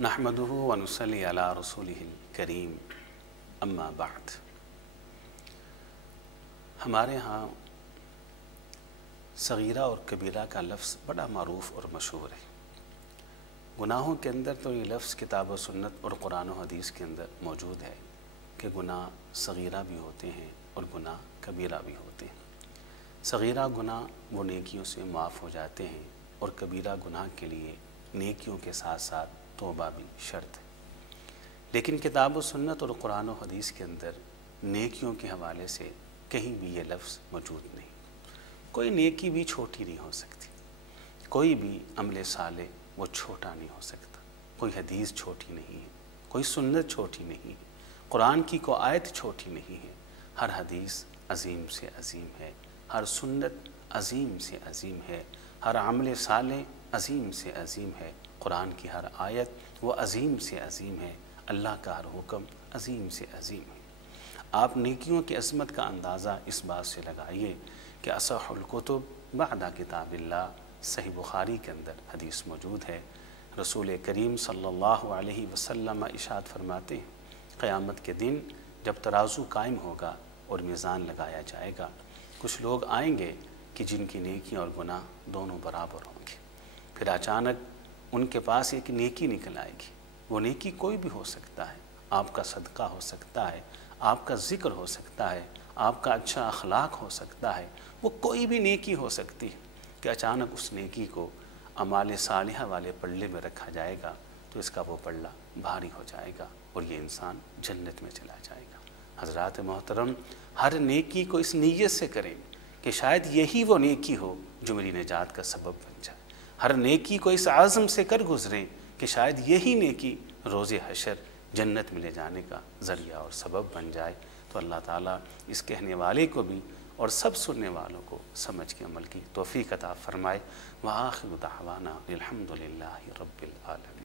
نحمدہ ونصلی علی رسولہ الکریم اما بعد۔ ہمارے ہاں صغیرہ اور کبیرہ کا لفظ بڑا معروف اور مشہور ہے۔ گناہوں کے اندر تو یہ لفظ کتاب و سنت اور قرآن و حدیث کے اندر موجود ہے کہ گناہ صغیرہ بھی ہوتے ہیں اور گناہ کبیرہ بھی ہوتے ہیں۔ صغیرہ گناہ وہ نیکیوں سے معاف ہو جاتے ہیں اور کبیرہ گناہ کے لیے نیکیوں کے ساتھ ساتھ توبہ بھی شرط ہے۔ لیکن کتاب و سنت اور قرآن و حدیث کے اندر نیکیوں کے حوالے سے کہیں بھی یہ لفظ موجود نہیں۔ کوئی نیکی بھی چھوٹی نہیں ہو سکتی، کوئی بھی عمل صالح وہ چھوٹا نہیں ہو سکتا، کوئی حدیث چھوٹی نہیں ہے، کوئی سنت چھوٹی نہیں ہے، قرآن کی کوئی آیت چھوٹی نہیں ہے۔ ہر حدیث عظیم سے عظیم ہے، ہر سنت عظیم سے عظیم ہے، ہر عمل صالح عظیم سے عظیم ہے، قرآن کی ہر آیت وہ عظیم سے عظیم ہے، اللہ کا ہر حکم عظیم سے عظیم ہے۔ آپ نیکیوں کی عظمت کا اندازہ اس بات سے لگائیے کہ اصح الکتب بعد کتاب اللہ، صحیح بخاری کے اندر حدیث موجود ہے۔ رسول کریم صلی اللہ علیہ وسلم ارشاد فرماتے ہیں قیامت کے دن جب ترازو قائم ہوگا اور میزان لگایا جائے گا، کچھ لوگ آئیں گے کہ جن کی نیکی اور گناہ دونوں برابر ہوں گے۔ پھر اچانک ان کے پاس ایک نیکی نکل آئے گی۔ وہ نیکی کوئی بھی ہو سکتا ہے، آپ کا صدقہ ہو سکتا ہے، آپ کا ذکر ہو سکتا ہے، آپ کا اچھا اخلاق ہو سکتا ہے، وہ کوئی بھی نیکی ہو سکتی ہے کہ اچانک اس نیکی کو اعمال صالحہ والے پلڑے میں رکھا جائے گا تو اس کا وہ پلڑا بھاری ہو جائے گا اور یہ انسان جنت میں چلا جائے گا۔ حضرات محترم، ہر نیکی کو اس نیت سے کریں کہ شاید یہی وہ نیکی ہو جو میری نجات کا سبب بن جائے۔ ہر نیکی کو اس عزم سے کر گزریں کہ شاید یہی نیکی روز حشر جنت میں لے جانے کا ذریعہ اور سبب بن جائے۔ تو اللہ تعالیٰ اس کہنے والے کو بھی اور سب سننے والوں کو سمجھ کے عمل کی توفیق عطا فرمائے۔ وآخر دعوانا الحمد للہ رب العالمین۔